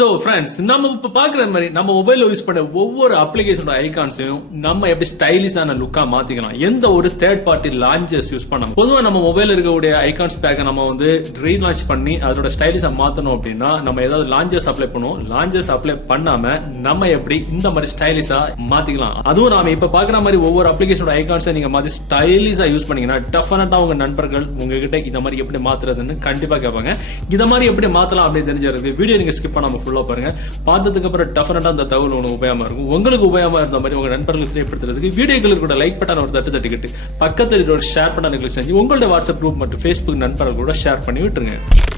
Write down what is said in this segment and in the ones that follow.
So friends, நம்ம இப்ப பாக்குற மாதிரி நம்ம மொபைல்ல யூஸ் பண்ண ஒவ்வொரு அப்ளிகேஷனோட ஐகான்ஸையும் நம்ம எப்படி ஸ்டைலிஷான லுக்கா மாத்திக்கலாம். எந்த ஒரு தேர்ட் பார்ட்டி லான்ச்சஸ் யூஸ் பண்ணாம பொதுவா நம்ம மொபைல்ல இருக்கக்கூடிய ஐகான்ஸ் பேக்க நம்ம வந்து ரீலான்ச் பண்ணி அதோட ஸ்டைலிஷா மாத்தணும் அப்படின்னா நம்ம ஏதாவது லான்ச்சஸ் அப்ளை பண்ணுவோம். லான்ச்சஸ் அப்ளை பண்ணாம நம்ம எப்படி இந்த மாதிரி ஸ்டைலிஷா மாத்திக்கலாம். அதுவும் நாம இப்ப பாக்குற மாதிரி ஒவ்வொரு அப்ளிகேஷனோட ஐகான்ஸை நீங்க மாதிரி ஸ்டைலிஷா யூஸ் பண்ணீங்கன்னா டெஃபினட்டா உங்க நண்பர்கள் உங்ககிட்ட இத மாதிரி எப்படி மாத்துறதுன்னு கண்டிப்பா கேட்பாங்க. இத மாதிரி எப்படி மாத்தலாம் அப்படின்னு தெரிஞ்சிருக்கு வீடியோ நீங்க ஸ்கிப் பண்ணாம ஃபுல்லா பாருங்க. பார்த்ததுக்கு அப்புறம் டெஃபினட்டா அந்த தகவல் உங்களுக்கு உபயோகமா இருக்கும். உங்களுக்கு உபயோகமா இருந்த மாதிரி உங்க நண்பர்களுக்கு தெரியப்படுத்துறதுக்கு வீடியோக்களுக்கு கூட லைக் பட்டன் ஒரு தட்டு தட்டிக்கிட்டு பக்கத்தில் ஒரு ஷேர் பட்டன் கிளிக் செஞ்சு உங்களோட வாட்ஸ்அப் குரூப் மற்றும் ஃபேஸ்புக் நண்பர்கள் கூட ஷேர் பண்ணி விட்டுருங்க.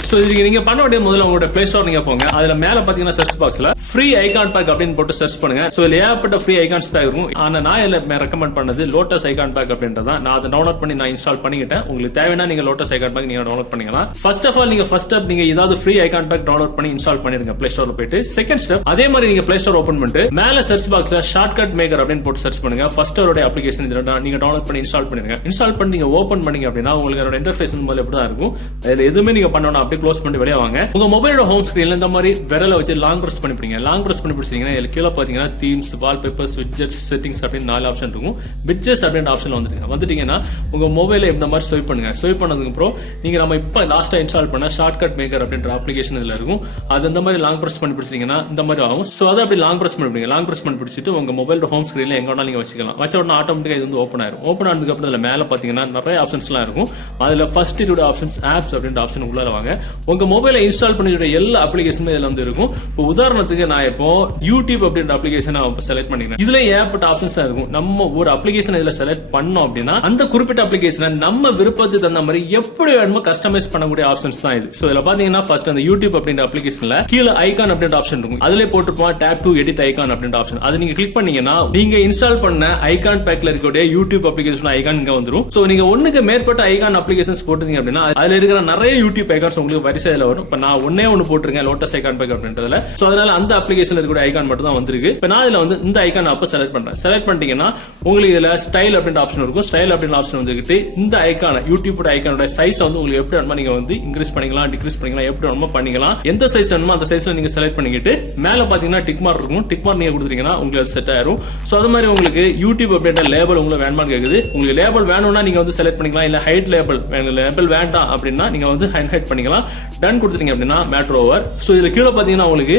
சோ இதுக்கு நீங்க பண்ண வேண்டிய முதல்ல உங்களோட பிளே ஸ்டோர் நீங்க போங்க. அதுல மேல பாத்தீங்கன்னா சர்ச் பாக்ஸ்ல ஃப்ரீ ஐகான் பேக் அப்படின்னு போட்டு சர்ச் பண்ணுங்க. சோ இதுல ஏகப்பட்ட ஃப்ரீ ஐகான்ஸ் பேக் இருக்கும். ஆனா நான் இதுல ரெக்கமெண்ட் பண்ணது லோட்டஸ் ஐகான் பேக் அப்படின்றதா. நான் அதை டவுன்லோட் பண்ணி நான் இன்ஸ்டால் பண்ணிக்கிட்டேன். உங்களுக்கு தேவைன்னா நீங்க லோட்டஸ் ஐகான் பேக் நீங்க டவுன்லோட் பண்ணிக்கலாம். ஃபர்ஸ்ட் ஆஃப் ஆல் நீங்க ஃபர்ஸ்ட் ஸ்டெப் நீங்க ஏதாவது ஃப்ரீ ஐகான் பேக் டவுன்லோட் பண்ணி இன்ஸ்டால் பண்ணிருங்க பிளே ஸ்டோர்ல போயிட்டு. செகண்ட் ஸ்டெப் அதே மாதிரி நீங்க பிளே ஸ்டோர் ஓபன் பண்ணிட்டு மேல சர்ச் பாக்ஸ்ல ஷார்ட்கட் மேக்கர் அப்படின்னு போட்டு சர்ச் பண்ணுங்க. ஃபர்ஸ்ட் அவருடைய அப்ளிகேஷன் நீங்க டவுன்லோட் பண்ணி இன்ஸ்டால் பண்ணிருங்க. இன்ஸ்டால் பண்ணி நீங்க ஓபன் பண்ணீங்க அப்படின்னா உங்களுக்கு அதோட இன்டர்ஃபேஸ் முதல்ல எப்படி தான் இருக்கும். அதுல எதுவுமே நீங்க பண்ணணும் அப்படியே க்ளோஸ் பண்ணி வெளியே வாங்க. உங்க மொபைலோட ஹோம் ஸ்கிரீன்ல இந்த மாதிரி விரல வச்சு லாங் பிரஸ் பண்ணி பிடிங்க. லாங் பிரஸ் பண்ணி பிடிச்சீங்கன்னா இதுல கீழே பாத்தீங்கன்னா தீம்ஸ், வால்பேப்பர்ஸ், விட்ஜெட்ஸ், செட்டிங்ஸ் அப்படின்னு 4 ஆப்ஷன் இருக்கும். விட்ஜெட்ஸ் அப்படின்ற ஆப்ஷன் வந்துட்டீங்கன்னா உங்க மொபைல இந்த மாதிரி ஸ்வைப் பண்ணுங்க. ஸ்வைப் பண்ணதுக்கு அப்புறம் நீங்க நம்ம இப்ப லாஸ்டா இன்ஸ்டால் பண்ண ஷார்ட்கட் மேக்கர் அப்படின்ற அப்ளிகேஷன் இதுல இருக்கும். அது இந்த மாதிரி லாங் பிரஸ் பண்ணி பிடிச்சீங்கன்னா இந்த மாதிரி ஆகும். சோ அதை அப்படி லாங் பிரஸ் பண்ணி லாங் பிரஸ் பண்ணி பிடிச்சிட்டு உங்க மொபைலோட ஹோம் ஸ்கிரீன்ல எங்க வேணாலும் நீங்க வச்சுக்கலாம். வச்ச உடனே ஆட்டோமேட்டிக்கா இது வந்து ஓப்பன் ஆயிரும். ஓப்பன் ஆனதுக்கு அப்புறம் இதுல மேல பாத்தீங்கன்னா நிறைய ஆப்ஷன்ஸ் எல்லாம் இருக்கும். அதுல ஃபர்ஸ்ட் இதோட ஆப்ஷன்ஸ் ஆப்ஸ் அப்படின்ற ஆப்ஷன் உள்ள வாங்க. உங்க மொபைல இன்ஸ்டால் பண்ணிட்ட எல்லா அப்ளிகேஷனும் இதுல வந்து இருக்கும். இப்போ உதாரணத்துக்கு நான் இப்போ யூடியூப் அப்படின்ற அப்ளிகேஷன் செலக்ட் பண்ணிக்கிறேன். இதுல ஏகப்பட்ட ஆப்ஷன்ஸ் இருக்கும். நம்ம ஒரு அப்ளிகேஷன் இதுல செலக்ட் பண்ணோம் அப்படின்னா அந்த குறிப்பிட்ட அப்ளிகேஷனை நம்ம விருப்பத்துக்கு தகுந்த மாதிரி எப்படி வேணுமோ கஸ்டமைஸ் பண்ணக்கூடிய ஆப்ஷன்ஸ் தான் இது. சோ இதுல பாத்தீங்கன்னா ஃபர்ஸ்ட் அந்த யூடியூப் அப்படின்ற அப்ளிகேஷன்ல கீழே ஐகான் அப்படின்ற ஆப்ஷன் இருக்கும். அதுல போட்டுப்போம் டேப் டு எடிட் ஐகான் அப்படின்ற ஆப்ஷன். அது நீங்க கிளிக் பண்ணீங்கன்னா நீங்க இன்ஸ்டால் பண்ண ஐகான் பேக்ல இருக்கக்கூடிய யூடியூப் அப்ளிகேஷன் ஐகான் இங்க வந்துரும். சோ நீங்க ஒண்ணுக்கு மேற்பட்ட ஐகான் அப்ளிகேஷன்ஸ் போட்டீங்க அப்படின்னா அதுல இருக்கிற நிறைய யூடியூப் ஐகான்ஸ் உங்களுக்கு வரிசையில வரும். இப்ப நான் ஒன்னே ஒன்னு போட்டிருக்கேன் லோட்டஸ் ஐகான் பேக் அப்படின்றதுல. சோ அதனால அந்த அப்ளிகேஷன்ல இருக்கக்கூடிய ஐகான் மட்டும் தான் வந்திருக்கு. இப்ப நான் இதுல வந்து இந்த ஐகான் அப்ப செலக்ட் பண்றேன். செலக்ட் பண்ணிட்டீங்கன்னா உங்களுக்கு இதுல ஸ்டைல் அப்படின்ற ஆப்ஷன் இருக்கும். ஸ்டைல் அப்படின்ற ஆப்ஷன் வந்துகிட்டு இந்த ஐகான் யூடியூப் ஐகானோட சைஸ் வந்து உங்களுக்கு எப்படி வேணுமோ நீங்க வந்து இன்க்ரீஸ் பண்ணிக்கலாம், டிக்ரீஸ் பண்ணிக்கலாம், எப்படி வேணுமோ பண்ணிக்கலாம். எந்த சைஸ் வேணுமோ அந்த சைஸ்ல நீங்க செலக்ட் பண்ணிக்கிட்டு மேல பாத்தீங்கன்னா டிக் மார்க் இருக்கும். டிக் மார்க் நீங்க கொடுத்துட்டீங்கன்னா உங்களுக்கு அது செட் ஆயிரும். சோ அது மாதிரி உங்களுக்கு யூடியூப் அப்படின்ற லேபிள் உங்களுக்கு வேணுமான்னு கேக்குது. உங்களுக்கு லேபிள் வேணும்னா நீங்க வந்து செலக்ட் பண்ணிக்கலாம். இல்ல ஹைட் லேபிள் வேண்டாம் அப்படின்னா நீங்க வந்து ஹைட் பண்ணிக்கலாம். டன் கொடுத்துட்டீங்க அப்படின்னா மேட்டர் ஓவர். சோ இதுல கீழே பாத்தீங்கன்னா உங்களுக்கு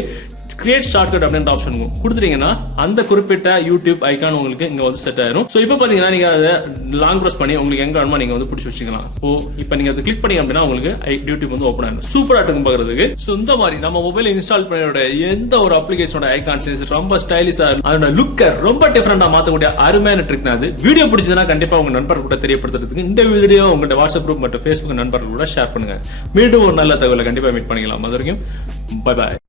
கிரியேட் ஷார்ட்கட் அப்படின்ற ஆப்ஷன் கொடுத்துட்டீங்கன்னா அந்த குறிப்பிட்ட யூடியூப் ஐகான் உங்களுக்கு இங்க வந்து செட் ஆயிரும். சோ இப்போ பாத்தீங்கன்னா நீங்க அதை லாங் பிரஸ் பண்ணி உங்களுக்கு எங்க வேணுமோ நீங்க வந்து பிடிச்சி வச்சுக்கலாம். இப்போ நீங்க அதை கிளிக் பண்ணீங்க அப்படின்னா உங்களுக்கு யூடியூப் வந்து ஓப்பன் ஆயிரும். சூப்பரா இருக்கும் பாக்குறதுக்கு. சோ இந்த மாதிரி நம்ம மொபைல் இன்ஸ்டால் பண்ணியோட எந்த ஒரு அப்ளிகேஷனோட ஐகான்ஸ் ரொம்ப ஸ்டைலிஷா அதோட லுக்க ரொம்ப டிஃபரெண்டா மாத்தக்கூடிய அருமையான ட்ரிக் தான் அது. வீடியோ பிடிச்சதுன்னா கண்டிப்பா உங்க நண்பர்கள் கூட தெரியப்படுத்துறதுக்கு இந்த வீடியோ உங்களோட வாட்ஸ்அப் குரூப் மற்றும் ஃபேஸ்புக் நண்பர்கள் கூட ஷேர் பண்ணுங்க. மீண்டும் ஒரு நல்ல தகவலை கண்டிப்பா மீட் பண்ணிக்கலாம். அது வரைக்கும் பை பாய்.